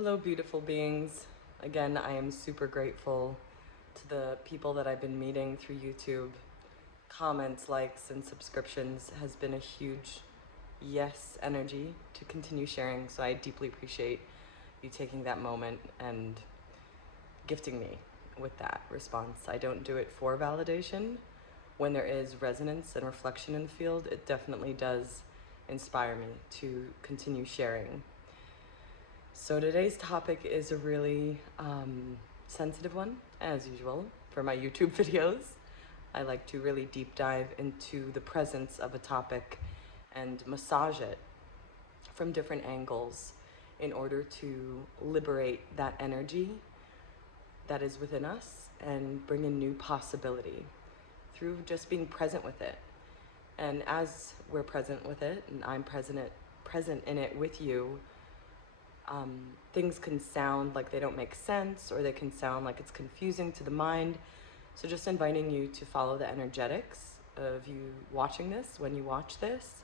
Hello, beautiful beings. Again, I am super grateful to the people that I've been meeting through YouTube. Comments, likes, and subscriptions has been a huge yes energy to continue sharing. So I deeply appreciate you taking that moment and gifting me with that response. I don't do it for validation. When there is resonance and reflection in the field, it definitely does inspire me to continue sharing. So today's topic is a really sensitive one, as usual, for my YouTube videos. I like to really deep dive into the presence of a topic and massage it from different angles in order to liberate that energy that is within us and bring a new possibility through just being present with it. And as we're present with it, and I'm present in it with you, things can sound like they don't make sense, or they can sound like it's confusing to the mind. So just inviting you to follow the energetics of you watching this, when you watch this,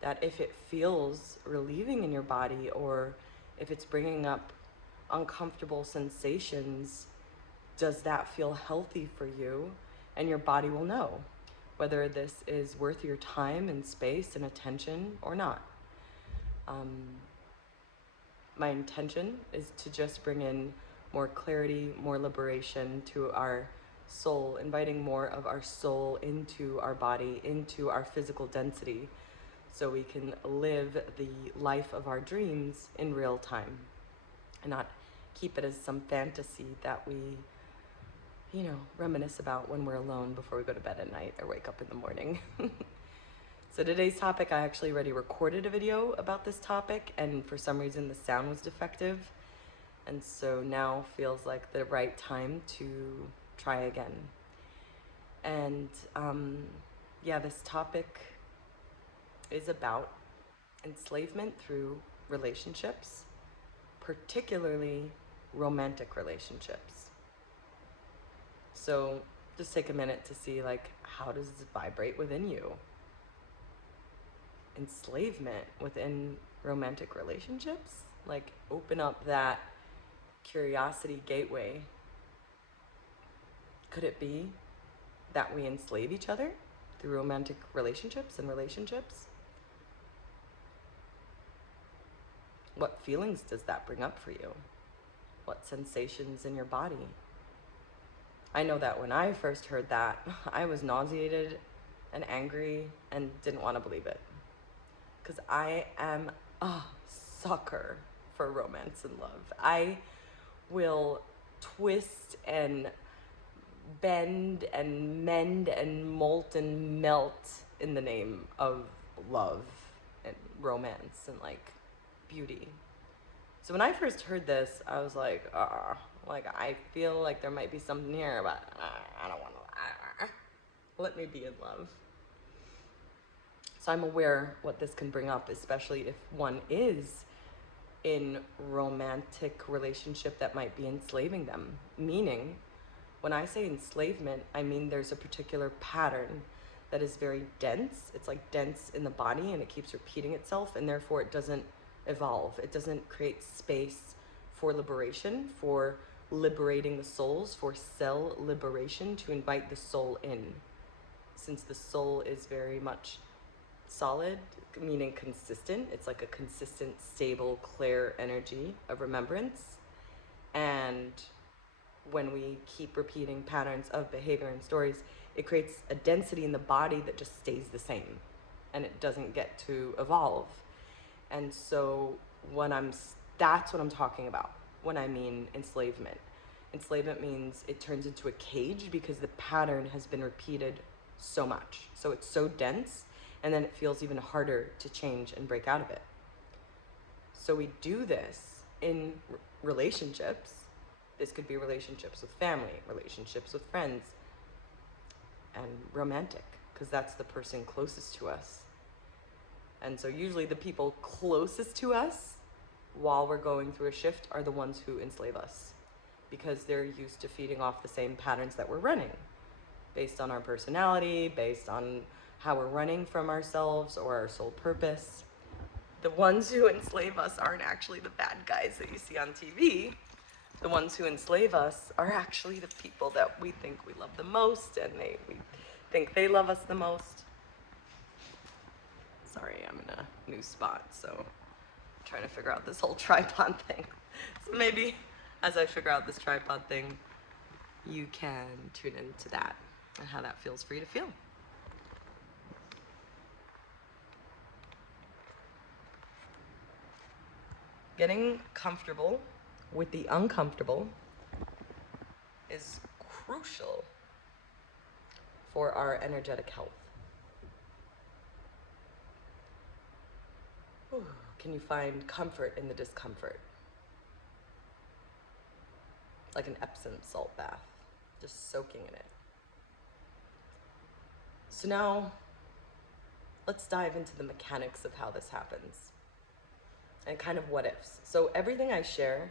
that if it feels relieving in your body, or if it's bringing up uncomfortable sensations, does that feel healthy for you? And your body will know whether this is worth your time and space and attention or not. My intention is to just bring in more clarity, more liberation to our soul, inviting more of our soul into our body, into our physical density, so we can live the life of our dreams in real time and not keep it as some fantasy that we, reminisce about when we're alone before we go to bed at night or wake up in the morning. So today's topic, I actually already recorded a video about this topic, and for some reason the sound was defective. And so now feels like the right time to try again. And this topic is about enslavement through relationships, particularly romantic relationships. So just take a minute to see, how does this vibrate within you? Enslavement within romantic relationships? Open up that curiosity gateway. Could it be that we enslave each other through romantic relationships and relationships? What feelings does that bring up for you? What sensations in your body? I know that when I first heard that, I was nauseated and angry and didn't want to believe it. Because I am a sucker for romance and love. I will twist and bend and mend and molt and melt in the name of love and romance and beauty. So when I first heard this, I was like, I feel like there might be something here, but I don't want to. Let me be in love. So I'm aware what this can bring up, especially if one is in romantic relationship that might be enslaving them. Meaning, when I say enslavement, I mean there's a particular pattern that is very dense. It's dense in the body, and it keeps repeating itself, and therefore it doesn't evolve. It doesn't create space for liberation, for liberating the souls, for cell liberation, to invite the soul in. Since the soul is very much solid, meaning consistent. It's like a consistent, stable, clear energy of remembrance. And when we keep repeating patterns of behavior and stories, it creates a density in the body that just stays the same, and it doesn't get to evolve. And so that's what I'm talking about when I mean enslavement. Enslavement means it turns into a cage because the pattern has been repeated so much. So it's so dense, and then it feels even harder to change and break out of it. So we do this in relationships. This could be relationships with family, relationships with friends, and romantic, because that's the person closest to us. And so usually the people closest to us while we're going through a shift are the ones who enslave us, because they're used to feeding off the same patterns that we're running, based on our personality, based on how we're running from ourselves or our soul purpose. The ones who enslave us aren't actually the bad guys that you see on TV. The ones who enslave us are actually the people that we think we love the most, and we think they love us the most. Sorry, I'm in a new spot, so I'm trying to figure out this whole tripod thing. So maybe as I figure out this tripod thing, you can tune into that and how that feels for you to feel. Getting comfortable with the uncomfortable is crucial for our energetic health. Ooh, can you find comfort in the discomfort? Like an Epsom salt bath, just soaking in it. So now, let's dive into the mechanics of how this happens and kind of what ifs. So everything I share,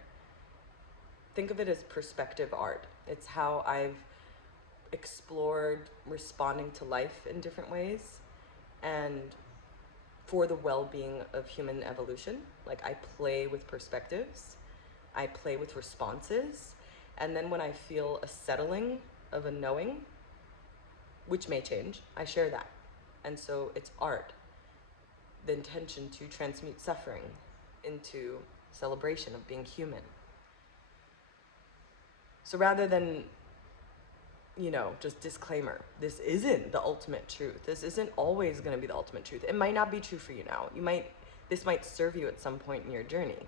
think of it as perspective art. It's how I've explored responding to life in different ways and for the well-being of human evolution. Like, I play with perspectives, I play with responses, and then when I feel a settling of a knowing, which may change, I share that. And so it's art, the intention to transmute suffering into celebration of being human. So rather than, just disclaimer, this isn't the ultimate truth. This isn't always going to be the ultimate truth. It might not be true for you now. This might serve you at some point in your journey.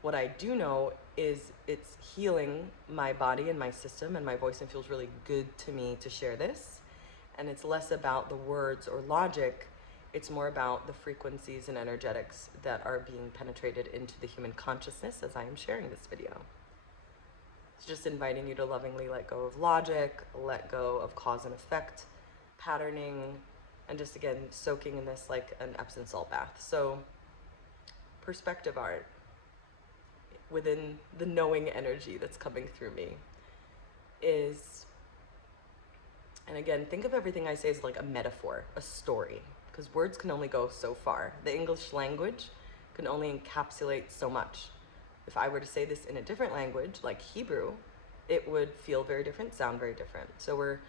What I do know is it's healing my body and my system and my voice, and feels really good to me to share this. And it's less about the words or logic. It's more about the frequencies and energetics that are being penetrated into the human consciousness as I am sharing this video. It's just inviting you to lovingly let go of logic, let go of cause and effect, patterning, and just, again, soaking in this like an Epsom salt bath. So perspective art within the knowing energy that's coming through me is, and again, think of everything I say as like a metaphor, a story, because words can only go so far. The English language can only encapsulate so much. If I were to say this in a different language, like Hebrew, it would feel very different, sound very different. So we're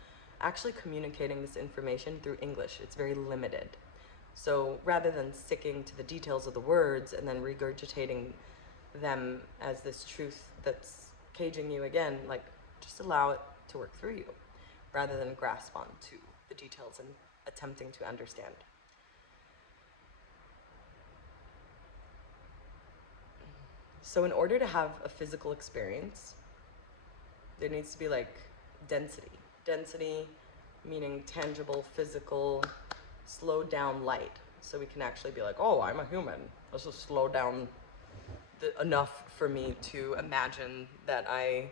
actually communicating this information through English. It's very limited. So rather than sticking to the details of the words and then regurgitating them as this truth that's caging you again, like, just allow it to work through you rather than grasp onto the details and attempting to understand. So in order to have a physical experience, there needs to be like density. Density meaning tangible, physical, slowed down light. So we can actually be like, oh, I'm a human. Let's just slow down enough for me to imagine that I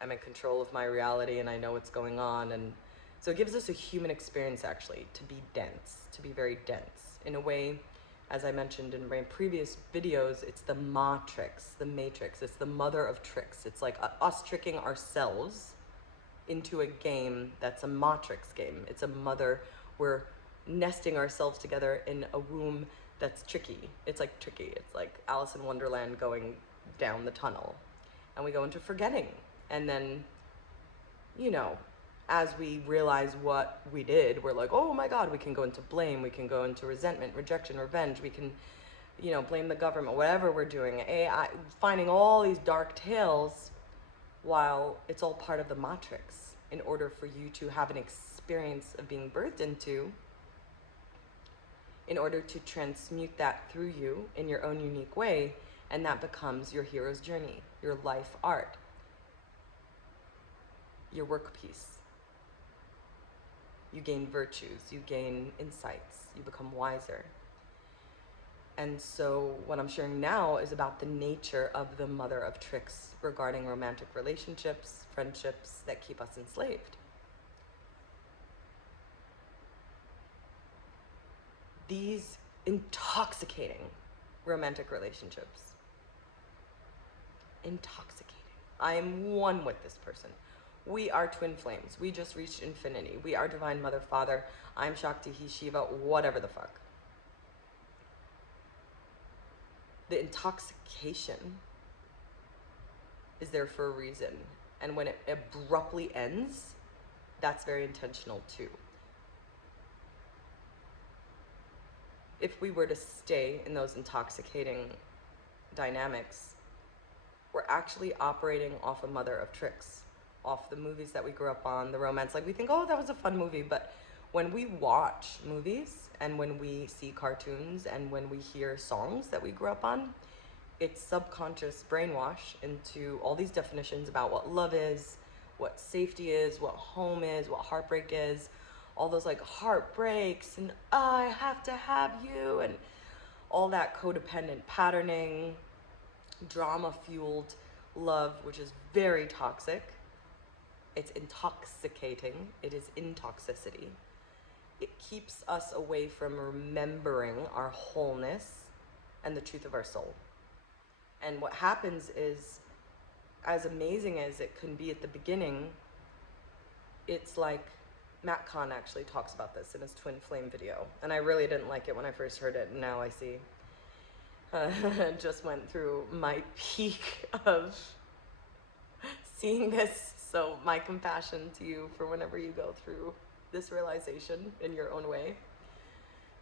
am in control of my reality and I know what's going on. And so it gives us a human experience, actually, to be dense, to be very dense. In a way, as I mentioned in my previous videos, it's the matrix, it's the mother of tricks. It's like us tricking ourselves into a game that's a matrix game. It's a mother. We're nesting ourselves together in a womb that's tricky. It's like tricky. It's like Alice in Wonderland going down the tunnel. And we go into forgetting. And then, as we realize what we did, we're like, oh my God, we can go into blame. We can go into resentment, rejection, revenge. We can, blame the government, whatever we're doing. AI, finding all these dark tales while it's all part of the matrix in order for you to have an experience of being birthed into, in order to transmute that through you in your own unique way, and that becomes your hero's journey, your life art, your workpiece. You gain virtues, you gain insights, you become wiser. And so what I'm sharing now is about the nature of the mother of tricks regarding romantic relationships, friendships that keep us enslaved. These intoxicating romantic relationships. Intoxicating. I am one with this person. We are twin flames. We just reached infinity. We are divine mother, father. I'm Shakti, he's Shiva, whatever the fuck. The intoxication is there for a reason. And when it abruptly ends, that's very intentional too. If we were to stay in those intoxicating dynamics, we're actually operating off a mother of tricks, off the movies that we grew up on, the romance. Like we think, oh, that was a fun movie. But when we watch movies and when we see cartoons and when we hear songs that we grew up on, it's subconscious brainwash into all these definitions about what love is, what safety is, what home is, what heartbreak is, all those like heartbreaks and I have to have you and all that codependent patterning, drama-fueled love, which is very toxic. It's intoxicating. It is intoxicity. It keeps us away from remembering our wholeness and the truth of our soul. And what happens is, as amazing as it can be at the beginning, it's like, Matt Kahn actually talks about this in his twin flame video. And I really didn't like it when I first heard it, and now I see. Just went through my peak of seeing this. So my compassion to you for whenever you go through this realization in your own way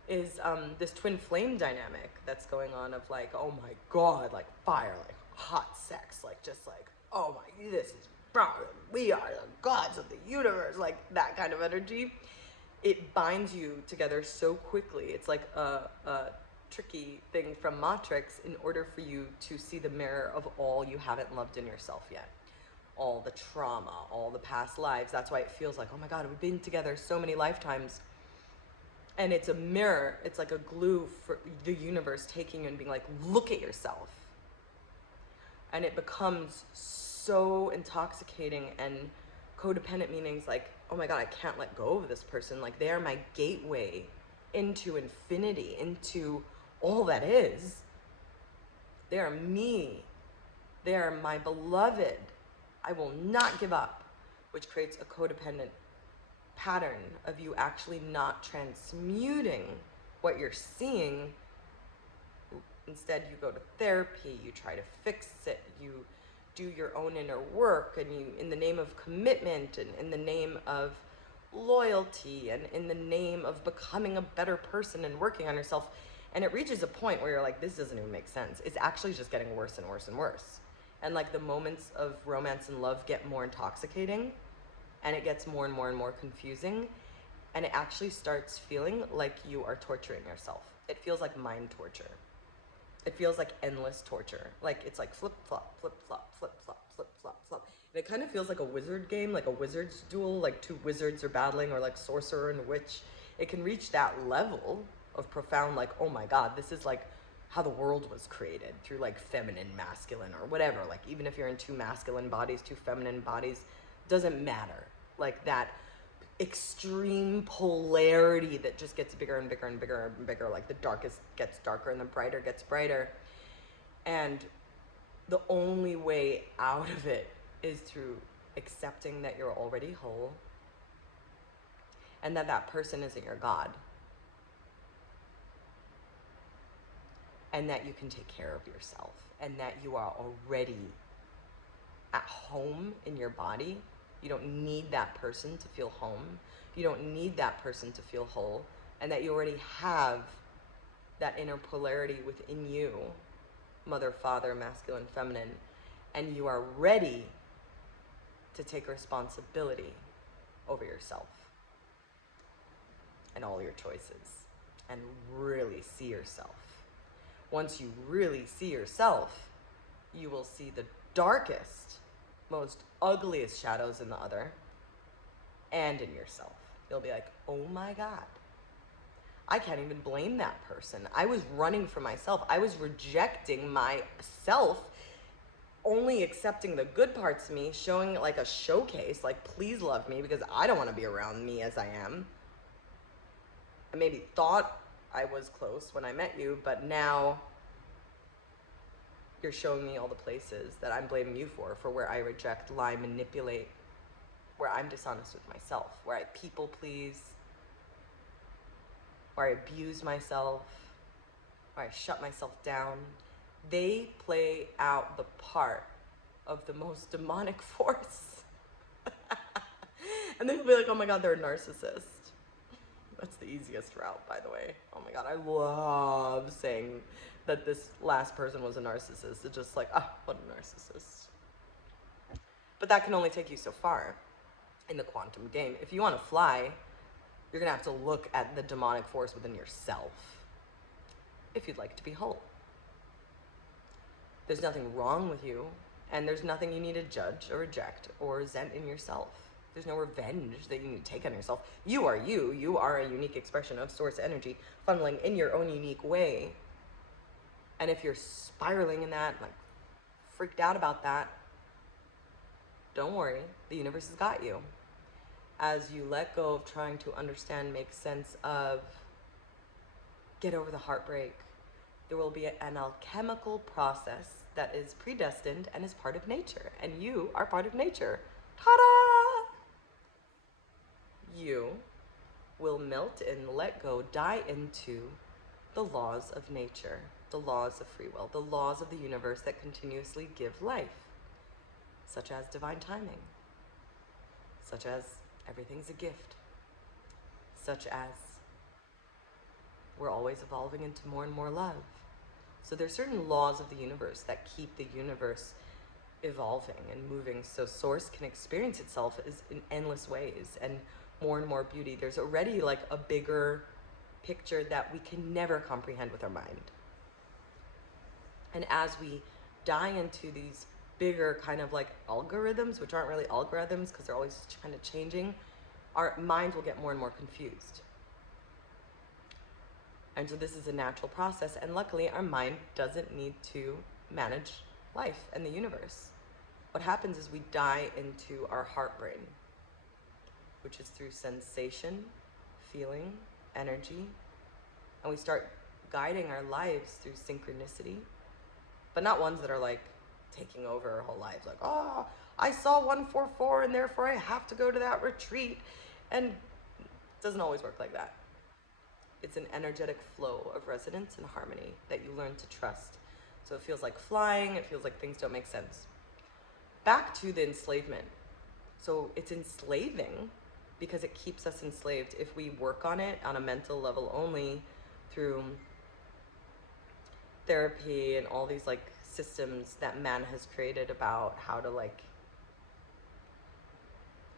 is this twin flame dynamic that's going on of like, oh my God, like fire, like hot sex, like just like, oh my, this is we are the gods of the universe, like that kind of energy. It binds you together so quickly. It's like a tricky thing from Matrix in order for you to see the mirror of all you haven't loved in yourself yet. All the trauma, all the past lives. That's why it feels like, oh my God, we've been together so many lifetimes. And it's a mirror. It's like a glue for the universe taking you and being like, look at yourself. And it becomes so intoxicating and codependent, meanings like, oh my God, I can't let go of this person. Like they are my gateway into infinity, into all that is. They are me. They are my beloved. I will not give up, which creates a codependent pattern of you actually not transmuting what you're seeing. Instead, you go to therapy, you try to fix it, you do your own inner work, and you, in the name of commitment and in the name of loyalty and in the name of becoming a better person and working on yourself. And it reaches a point where you're like, this doesn't even make sense. It's actually just getting worse and worse and worse. And like the moments of romance and love get more intoxicating and it gets more and more and more confusing. And it actually starts feeling like you are torturing yourself. It feels like mind torture. It feels like endless torture. Like it's like flip, flop, flip, flop, flip, flop, flip, flop, flop. And it kind of feels like a wizard game, like a wizard's duel, like two wizards are battling, or like sorcerer and witch. It can reach that level of profound, like, oh my God, this is like how the world was created, through like feminine, masculine, or whatever. Like even if you're in two masculine bodies, two feminine bodies, doesn't matter. Like that extreme polarity that just gets bigger and bigger and bigger and bigger. Like the darkest gets darker and the brighter gets brighter. And the only way out of it is through accepting that you're already whole and that that person isn't your God. And that you can take care of yourself and that you are already at home in your body. You don't need that person to feel home. You don't need that person to feel whole, and that you already have that inner polarity within you, mother, father, masculine, feminine, and you are ready to take responsibility over yourself and all your choices and really see yourself. Once you really see yourself, you will see the darkest, most ugliest shadows in the other and in yourself. You'll be like, oh my God, I can't even blame that person. I was running from myself. I was rejecting myself, only accepting the good parts of me, showing like a showcase, like please love me because I don't want to be around me as I am. I maybe thought I was close when I met you, but now you're showing me all the places that I'm blaming you for where I reject, lie, manipulate, where I'm dishonest with myself, where I people please, where I abuse myself, where I shut myself down. they play out the part of the most demonic force. And then you'll be like, oh my God, they're a narcissist. That's the easiest route, by the way. Oh my God, I love saying that this last person was a narcissist. It's just like, ah, what a narcissist. But that can only take you so far in the quantum game. If you want to fly, you're going to have to look at the demonic force within yourself if you'd like to be whole. There's nothing wrong with you, and there's nothing you need to judge or reject or resent in yourself. There's no revenge that you need to take on yourself. You are you. You are a unique expression of source energy, funneling in your own unique way. And if you're spiraling in that, like freaked out about that, don't worry, the universe has got you. As you let go of trying to understand, make sense of, get over the heartbreak, there will be an alchemical process that is predestined and is part of nature. And you are part of nature. Ta-da! You will melt and let go, die into the laws of nature, the laws of free will, the laws of the universe that continuously give life, such as divine timing, such as everything's a gift, such as we're always evolving into more and more love. So there's certain laws of the universe that keep the universe evolving and moving, so source can experience itself as in endless ways and more beauty. There's already like a bigger picture that we can never comprehend with our mind. And as we die into these bigger kind of like algorithms, which aren't really algorithms because they're always kind of changing, our minds will get more and more confused. And so this is a natural process, and luckily our mind doesn't need to manage life and the universe. What happens is we die into our heart brain, which is through sensation, feeling, energy, and we start guiding our lives through synchronicity, but not ones that are like taking over our whole lives, like, oh, I saw 144 and therefore I have to go to that retreat. And it doesn't always work like that. It's an energetic flow of resonance and harmony that you learn to trust. So it feels like flying, it feels like things don't make sense. Back to the enslavement. So it's enslaving because it keeps us enslaved. If we work on it on a mental level only through therapy and all these like systems that man has created about how to like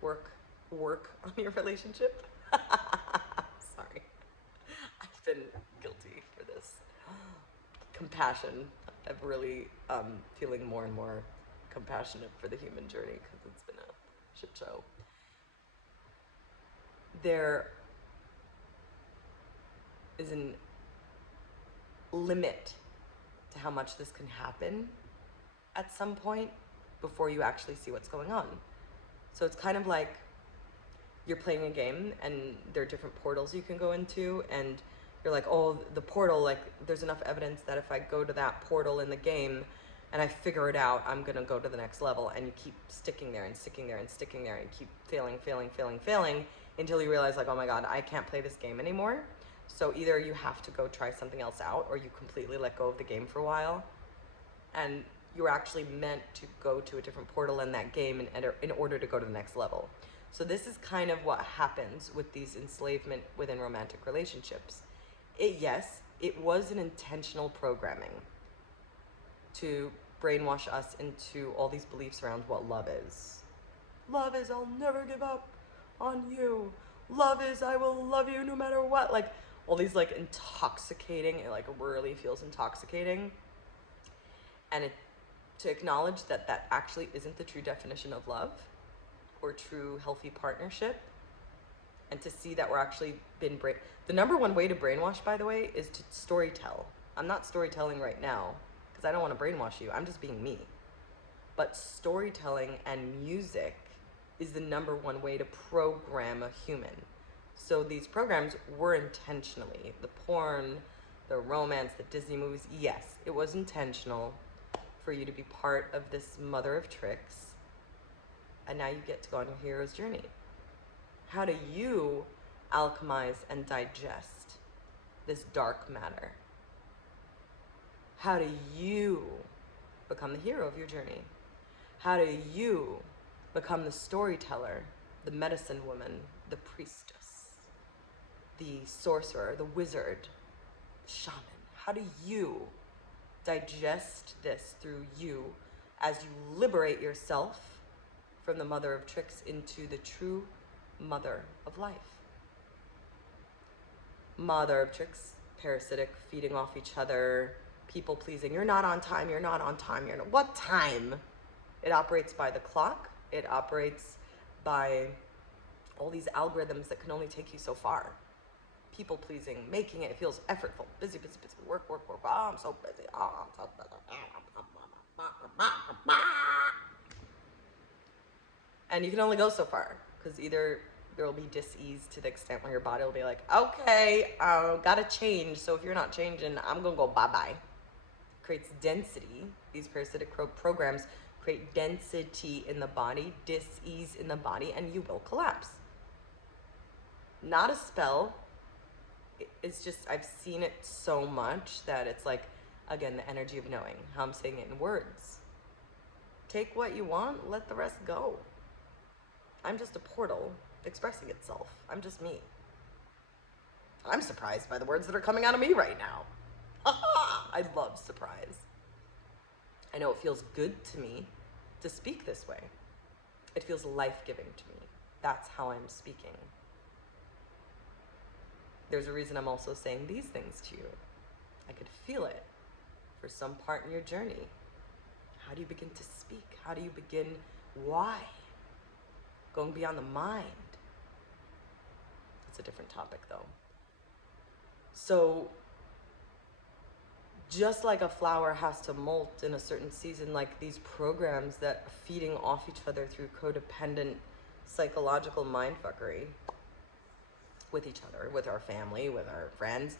work on your relationship. Sorry, I've been guilty for this. Compassion. I'm really feeling more and more compassionate for the human journey because it's been a shit show. There is a limit to how much this can happen at some point before you actually see what's going on. So it's kind of like you're playing a game and there are different portals you can go into, and you're like, oh, the portal, like there's enough evidence that if I go to that portal in the game and I figure it out, I'm gonna go to the next level. And you keep sticking there and sticking there and sticking there and keep failing until you realize like, oh my God, I can't play this game anymore. So either you have to go try something else out, or you completely let go of the game for a while. And you're actually meant to go to a different portal in that game in order to go to the next level. So this is kind of what happens with these enslavement within romantic relationships. Yes, it was an intentional programming to brainwash us into all these beliefs around what love is. Love is, I'll never give up on you. Love is, I will love you no matter what. Like all these like intoxicating, it like really feels intoxicating. And to acknowledge that that actually isn't the true definition of love or true healthy partnership, and to see that we're actually been the number one way to brainwash, by the way, is to storytell. I'm not storytelling right now because I don't want to brainwash you. I'm just being me. But storytelling and music is the number one way to program a human. So these programs were intentionally, the porn, the romance, the Disney movies, yes, it was intentional for you to be part of this mother of tricks. And now you get to go on your hero's journey. How do you alchemize and digest this dark matter? How do you become the hero of your journey? How do you become the storyteller, the medicine woman, the priestess, the sorcerer, the wizard, shaman? How do you digest this through you as you liberate yourself from the mother of tricks into the true mother of life? Mother of tricks, parasitic, feeding off each other, people pleasing. You're not on time, you're not on time, you're not. What time? It operates by the clock. It operates by all these algorithms that can only take you so far. People pleasing, making it feels effortful, busy, busy, busy, work, work, work. Oh, I'm so busy. Oh, I'm so busy. And you can only go so far, because either there will be dis-ease to the extent where your body will be like, okay, gotta change. So if you're not changing, I'm gonna go bye-bye. Creates density. These parasitic programs create density in the body, dis-ease in the body, and you will collapse. Not a spell. It's just, I've seen it so much that it's like, again, the energy of knowing, how I'm saying it in words. Take what you want, let the rest go. I'm just a portal expressing itself. I'm just me. I'm surprised by the words that are coming out of me right now. I love surprise. I know it feels good to me to speak this way. It feels life-giving to me. That's how I'm speaking. There's a reason I'm also saying these things to you. I could feel it for some part in your journey. How do you begin to speak? How do you begin? Why? Going beyond the mind. It's a different topic though. So, just like a flower has to molt in a certain season, like these programs that are feeding off each other through codependent psychological mindfuckery with each other, with our family, with our friends,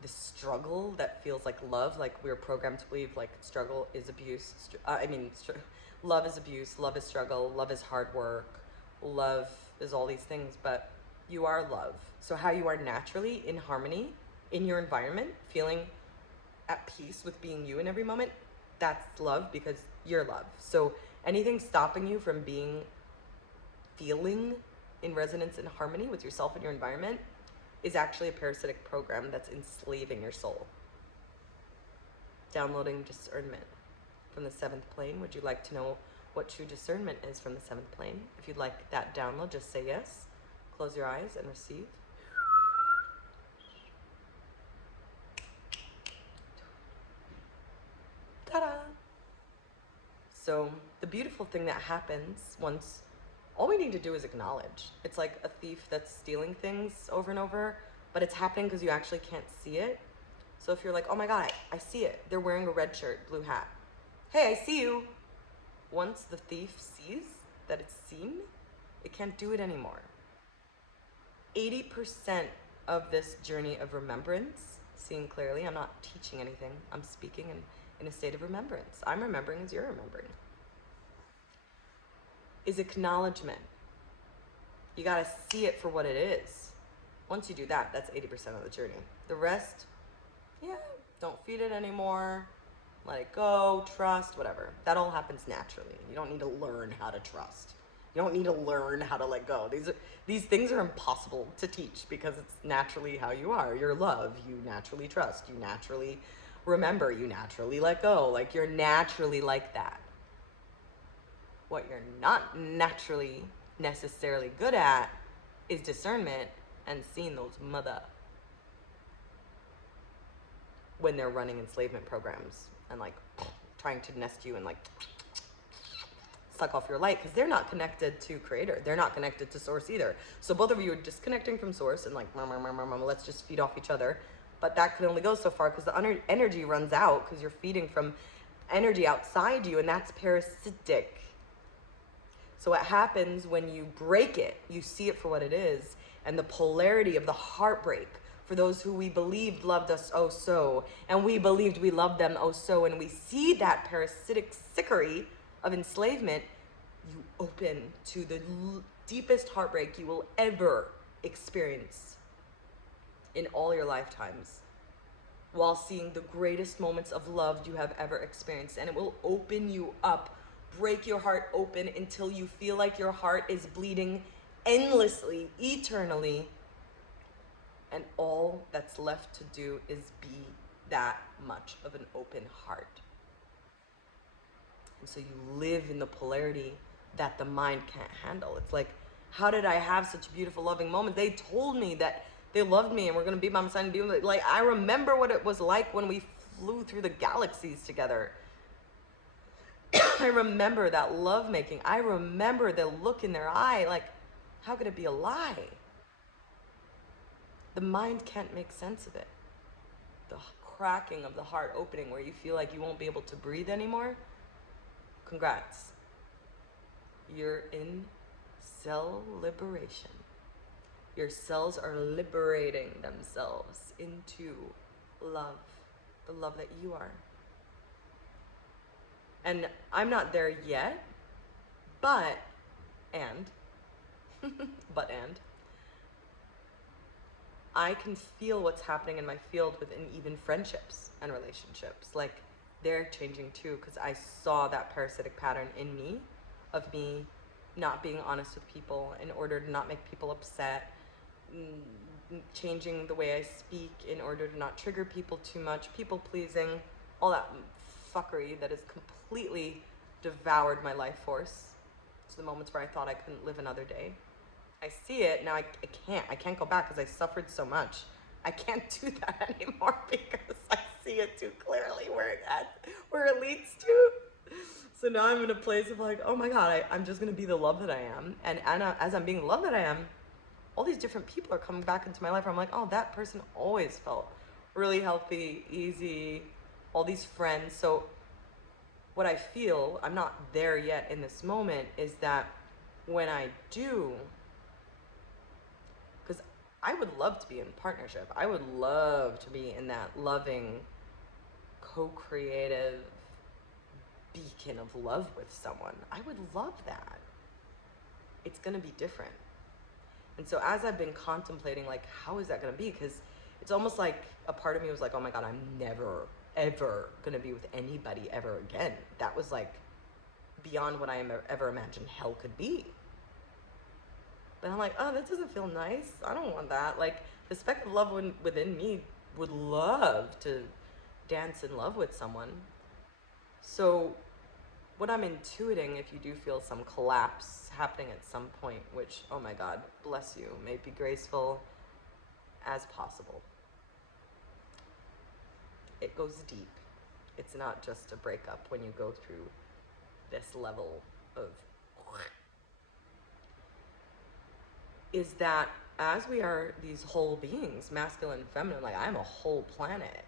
the struggle that feels like love, like we're programmed to believe like struggle is abuse. Love is abuse, love is struggle, love is hard work, love is all these things, but you are love. So how you are naturally in harmony in your environment, feeling at peace with being you in every moment, that's love because you're love. So anything stopping you from feeling in resonance and harmony with yourself and your environment is actually a parasitic program that's enslaving your soul. Downloading discernment from the 7th plane. Would you like to know what true discernment is from the 7th plane? If you'd like that download, just say yes. Close your eyes and receive. Ta-da! So the beautiful thing that happens once, all we need to do is acknowledge. It's like a thief that's stealing things over and over, but it's happening because you actually can't see it. So if you're like, oh my God, I see it. They're wearing a red shirt, blue hat. Hey, I see you. Once the thief sees that it's seen, it can't do it anymore. 80% of this journey of remembrance, seeing clearly, I'm not teaching anything. I'm speaking in a state of remembrance. I'm remembering as you're remembering. Is acknowledgement. You gotta see it for what it is. Once you do that, that's 80% of the journey. The rest, don't feed it anymore. Let it go, trust, whatever. That all happens naturally. You don't need to learn how to trust. You don't need to learn how to let go. These things are impossible to teach because it's naturally how you are. You're love. You naturally trust. You naturally remember. You naturally let go. Like you're naturally like that. What you're not naturally necessarily good at is discernment and seeing those mother when they're running enslavement programs and like trying to nest you and like suck off your light because they're not connected to creator. They're not connected to source either. So both of you are disconnecting from source and like, let's just feed off each other. But that could only go so far because the energy runs out because you're feeding from energy outside you, and that's parasitic. So what happens when you break it, you see it for what it is, and the polarity of the heartbreak for those who we believed loved us oh so, and we believed we loved them oh so, and we see that parasitic sickery of enslavement, you open to the deepest heartbreak you will ever experience in all your lifetimes. while seeing the greatest moments of love you have ever experienced. And it will open you up, break your heart open until you feel like your heart is bleeding endlessly, eternally. And all that's left to do is be that much of an open heart. And so you live in the polarity that the mind can't handle. It's like, how did I have such beautiful, loving moments? They told me that they loved me and we're gonna be by my side and be like, I remember what it was like when we flew through the galaxies together. I remember that lovemaking. I remember the look in their eye. Like, how could it be a lie? The mind can't make sense of it. The cracking of the heart opening where you feel like you won't be able to breathe anymore. Congrats. You're in cell liberation. Your cells are liberating themselves into love, the love that you are. And I'm not there yet, but I can feel what's happening in my field within even friendships and relationships. Like, they're changing too, because I saw that parasitic pattern in me of me not being honest with people in order to not make people upset, changing the way I speak in order to not trigger people too much, people pleasing, all that fuckery that has completely devoured my life force to the moments where I thought I couldn't live another day. I see it now. I can't go back because I suffered so much. I can't do that anymore because I see it too clearly where it leads to. So now I'm in a place of like, oh my God, I'm just gonna be the love that I am. And as I'm being the love that I am, all these different people are coming back into my life where I'm like, oh, that person always felt really healthy, easy, all these friends. So what I feel, I'm not there yet in this moment, is that when I do, because I would love to be in partnership. I would love to be in that loving, co-creative beacon of love with someone. I would love that. It's gonna be different. And so as I've been contemplating, like, how is that gonna be? Because it's almost like a part of me was like, oh my God, I'm never, ever gonna be with anybody ever again. That was like beyond what I ever imagined hell could be. But I'm like, oh, that doesn't feel nice. I don't want that. Like, the speck of love within me would love to dance in love with someone. So what I'm intuiting, if you do feel some collapse happening at some point, which, oh my God, bless you, may it be graceful as possible. It goes deep. It's not just a breakup when you go through this level of, is that as we are these whole beings, masculine and feminine, like I'm a whole planet,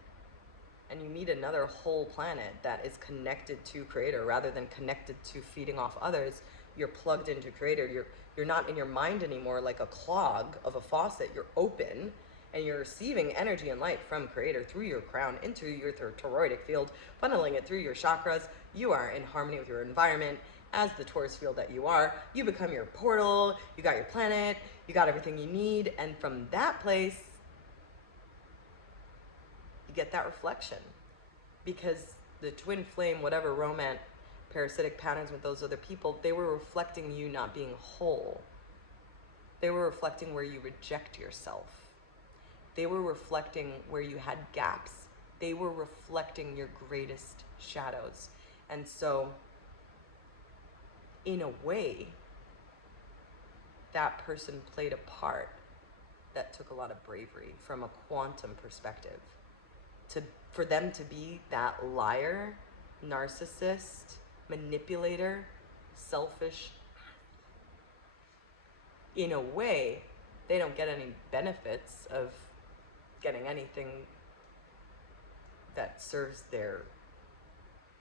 and you meet another whole planet that is connected to Creator rather than connected to feeding off others. You're plugged into Creator. You're not in your mind anymore like a clog of a faucet. You're open and you're receiving energy and light from Creator through your crown into your toroidic field, funneling it through your chakras. You are in harmony with your environment. As the Taurus field that you are, you become your portal, you got your planet, you got everything you need, and from that place, you get that reflection. Because the twin flame, whatever romance, parasitic patterns with those other people, they were reflecting you not being whole. They were reflecting where you reject yourself. They were reflecting where you had gaps. They were reflecting your greatest shadows. And so, in a way, that person played a part that took a lot of bravery from a quantum perspective. For them to be that liar, narcissist, manipulator, selfish, in a way, they don't get any benefits of getting anything that serves their,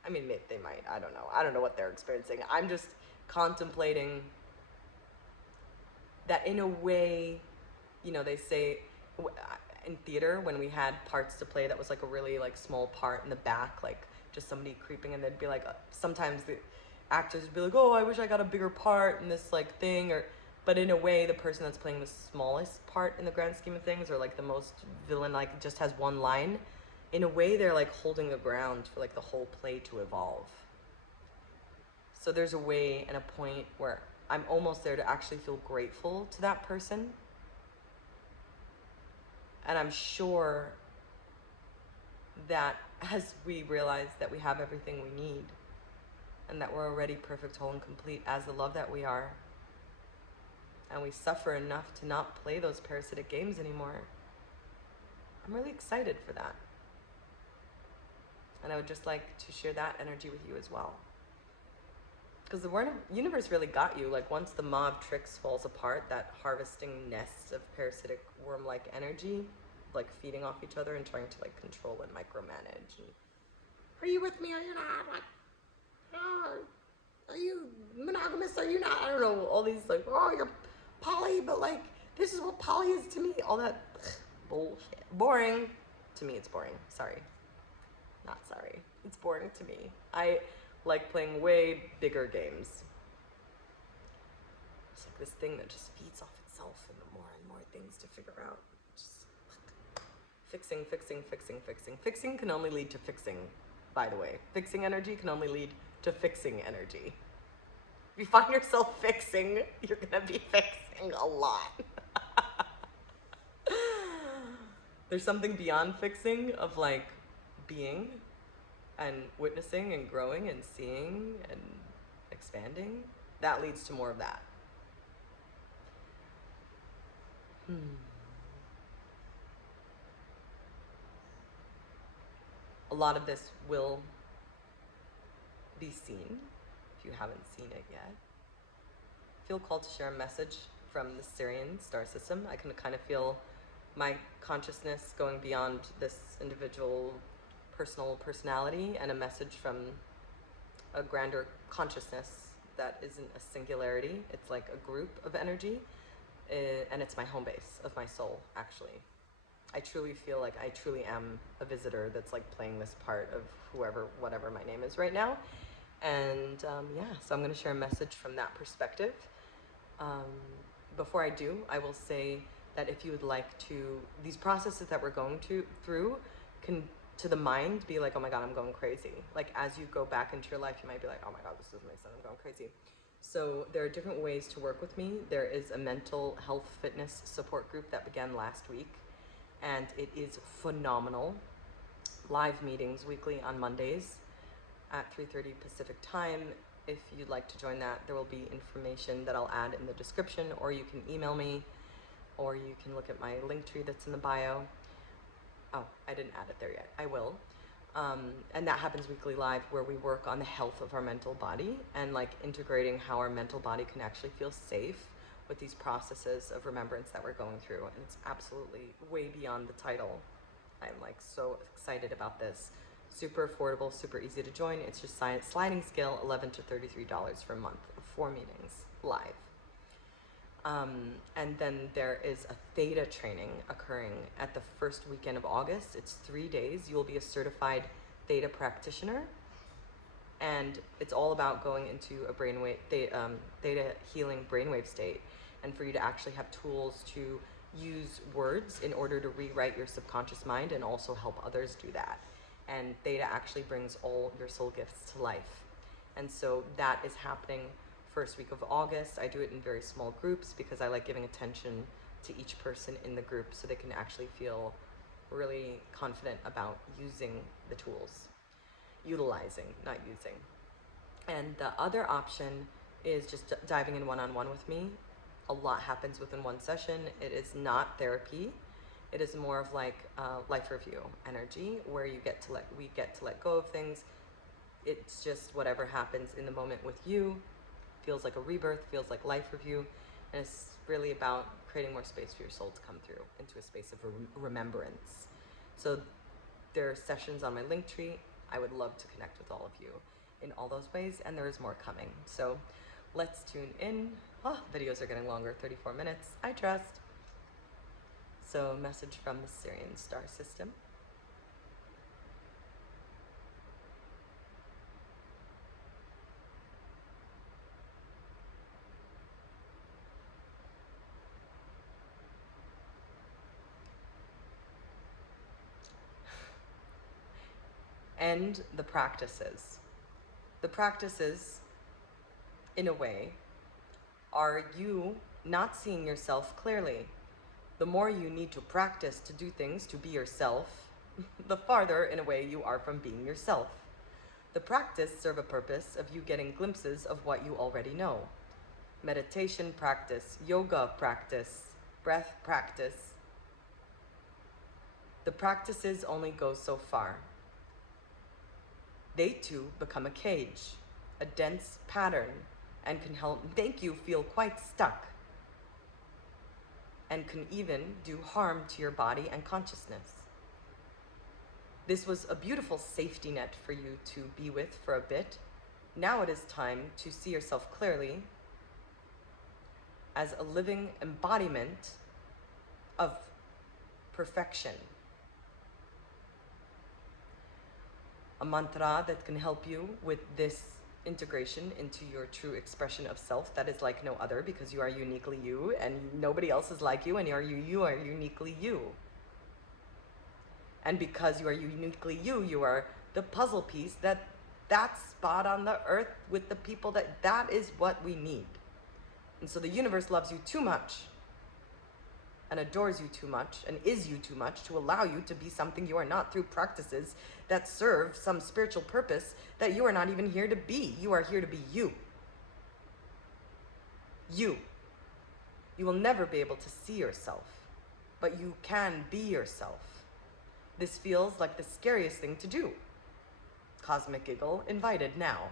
I mean, they might, I don't know what they're experiencing. I'm just contemplating that in a way, you know, they say in theater when we had parts to play that was like a really like small part in the back, like just somebody creeping, and they'd be like, sometimes the actors would be like, oh, I wish I got a bigger part in this like thing, or, but in a way the person that's playing the smallest part in the grand scheme of things, or like the most villain, like just has one line, in a way, they're like holding the ground for like the whole play to evolve. So there's a way and a point where I'm almost there to actually feel grateful to that person. And I'm sure that as we realize that we have everything we need and that we're already perfect, whole, and complete as the love that we are, and we suffer enough to not play those parasitic games anymore, I'm really excited for that. And I would just like to share that energy with you as well. Because the universe really got you. Like, once the mob tricks falls apart, that harvesting nest of parasitic worm-like energy, like feeding off each other and trying to like control and micromanage. And, are you with me? Are you not? Like, oh, are you monogamous? Are you not? I don't know. All these like, oh, you're poly, but like, this is what poly is to me. All that bullshit. Boring. To me, it's boring. Sorry. Not sorry. It's boring to me. I like playing way bigger games. It's like this thing that just feeds off itself and more and more things to figure out. Just fixing. Fixing can only lead to fixing, by the way. Fixing energy can only lead to fixing energy. If you find yourself fixing, you're gonna be fixing a lot. There's something beyond fixing of like being and witnessing and growing and seeing and expanding. That leads to more of that. A lot of this will be seen if you haven't seen it yet. Feel called to share a message from the Sirian star system. I can kind of feel my consciousness going beyond this individual personal personality and a message from a grander consciousness that isn't a singularity. It's like a group of energy, and it's my home base of my soul, actually. I truly feel like I truly am a visitor that's like playing this part of whatever my name is right now. And yeah, so I'm going to share a message from that perspective. Before I do, I will say that if you would like to, these processes that we're going through can, to the mind, be like, oh my God, I'm going crazy. Like, as you go back into your life, you might be like, oh my God, this doesn't make sense, I'm going crazy. So there are different ways to work with me. There is a mental health fitness support group that began last week, and it is phenomenal. Live meetings weekly on Mondays at 3:30 Pacific time. If you'd like to join that, there will be information that I'll add in the description, or you can email me, or you can look at my Linktree that's in the bio. Oh, I didn't add it there yet. I will. And that happens weekly live, where we work on the health of our mental body and like integrating how our mental body can actually feel safe with these processes of remembrance that we're going through. And it's absolutely way beyond the title. I'm like so excited about this. Super affordable, super easy to join. It's just sliding scale, $11 to $33 for a month of 4 meetings live. And then there is a Theta training occurring at the first weekend of August. It's 3 days. You will be a certified Theta practitioner. And it's all about going into a brainwave, Theta healing brainwave state. And for you to actually have tools to use words in order to rewrite your subconscious mind and also help others do that. And Theta actually brings all your soul gifts to life. And so that is happening first week of August. I do it in very small groups because I like giving attention to each person in the group so they can actually feel really confident about using the tools. Utilizing, not using. And the other option is just diving in one-on-one with me. A lot happens within one session. It is not therapy. It is more of like life review energy, where we get to let go of things. It's just whatever happens in the moment with you. Feels like a rebirth, feels like life review, and it's really about creating more space for your soul to come through into a space of remembrance. So there are sessions on my Linktree. I would love to connect with all of you in all those ways, and there is more coming. So let's tune in. Oh, videos are getting longer, 34 minutes, I trust. So message from the Sirian star system. and the practices. The practices, in a way, are you not seeing yourself clearly. The more you need to practice to do things to be yourself, the farther, in a way, you are from being yourself. The practice serve a purpose of you getting glimpses of what you already know. Meditation practice, yoga practice, breath practice. The practices only go so far. They too become a cage, a dense pattern, and can help make you feel quite stuck, and can even do harm to your body and consciousness. This was a beautiful safety net for you to be with for a bit. Now it is time to see yourself clearly as a living embodiment of perfection. A mantra that can help you with this integration into your true expression of self that is like no other, because you are uniquely you and nobody else is like you, and you are uniquely you. And because you are uniquely you, you are the puzzle piece that spot on the earth with the people that is what we need. And so the universe loves you too much and adores you too much and is you too much to allow you to be something you are not through practices that serve some spiritual purpose that you are not even here to be. You are here to be you. You. You will never be able to see yourself, but you can be yourself. This feels like the scariest thing to do. Cosmic giggle invited now.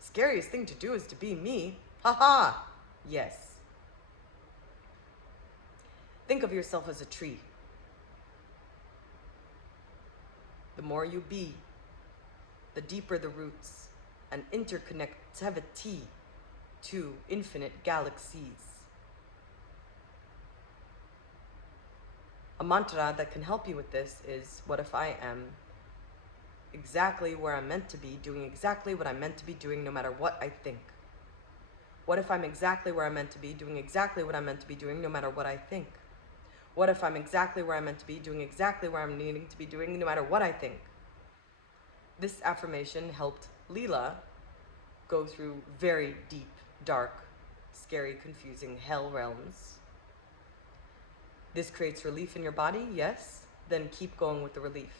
Scariest thing to do is to be me. Haha. Yes. Think of yourself as a tree. The more you be, the deeper the roots and interconnectivity to infinite galaxies. A mantra that can help you with this is, what if I am exactly where I'm meant to be, doing exactly what I'm meant to be doing, no matter what I think? What if I'm exactly where I'm meant to be, doing exactly what I'm meant to be doing, no matter what I think? What if I'm exactly where I'm meant to be, doing exactly where I'm needing to be doing, no matter what I think? This affirmation helped Leela go through very deep, dark, scary, confusing hell realms. This creates relief in your body, yes? Then keep going with the relief.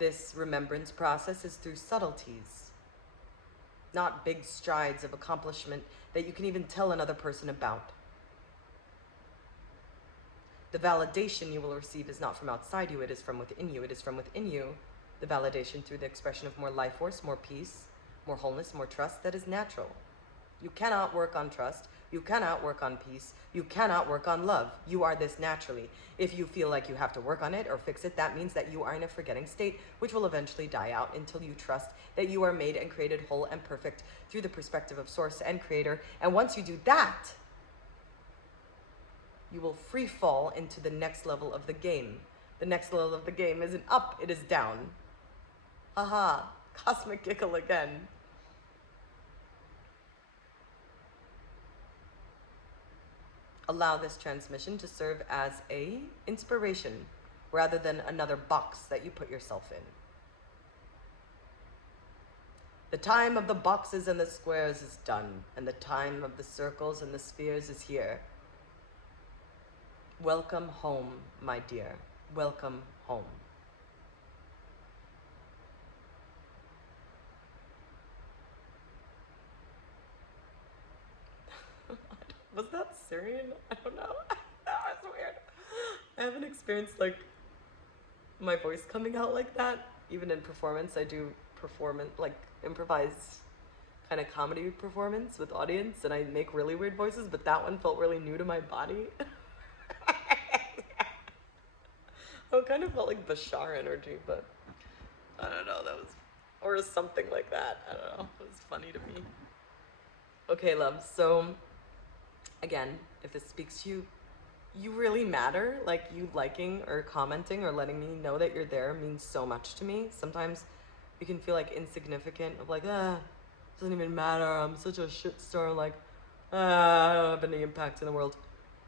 This remembrance process is through subtleties, not big strides of accomplishment that you can even tell another person about. The validation you will receive is not from outside you, it is from within you. It is from within you, the validation through the expression of more life force, more peace, more wholeness, more trust that is natural. You cannot work on trust. You cannot work on peace. You cannot work on love. You are this naturally. If you feel like you have to work on it or fix it, that means that you are in a forgetting state, which will eventually die out until you trust that you are made and created whole and perfect through the perspective of source and creator. And once you do that, you will free fall into the next level of the game. The next level of the game isn't up, it is down. Haha, cosmic giggle again. Allow this transmission to serve as a inspiration rather than another box that you put yourself in. The time of the boxes and the squares is done, and the time of the circles and the spheres is here. Welcome home, my dear. Welcome home. Was that Syrian? I don't know. That was weird. I haven't experienced like my voice coming out like that. Even in performance, I do like improvised kind of comedy performance with audience, and I make really weird voices, but that one felt really new to my body. I kind of felt like Bashar energy, but I don't know, or something like that. I don't know, it was funny to me. Okay, loves, so again, if this speaks to you, you really matter. Like, you liking or commenting or letting me know that you're there means so much to me. Sometimes you can feel like insignificant, of like, doesn't even matter, I'm such a shitstorm, like, I don't have any impact in the world.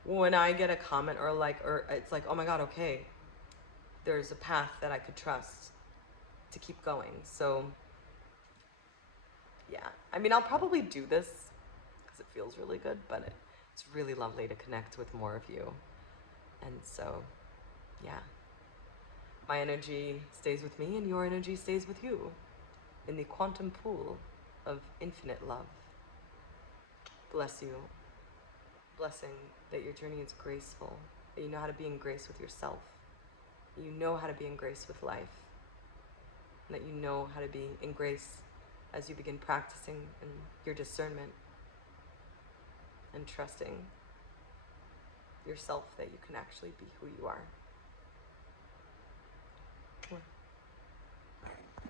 When I get a comment or it's like, oh my god, okay, there's a path that I could trust. to keep going. So yeah, I mean, I'll probably do this because it feels really good, but it's really lovely to connect with more of you. And so, yeah, my energy stays with me and your energy stays with you in the quantum pool of infinite love. Bless you. Blessing that your journey is graceful, that you know how to be in grace with yourself, that you know how to be in grace with life, and that you know how to be in grace as you begin practicing in your discernment and trusting yourself that you can actually be who you are.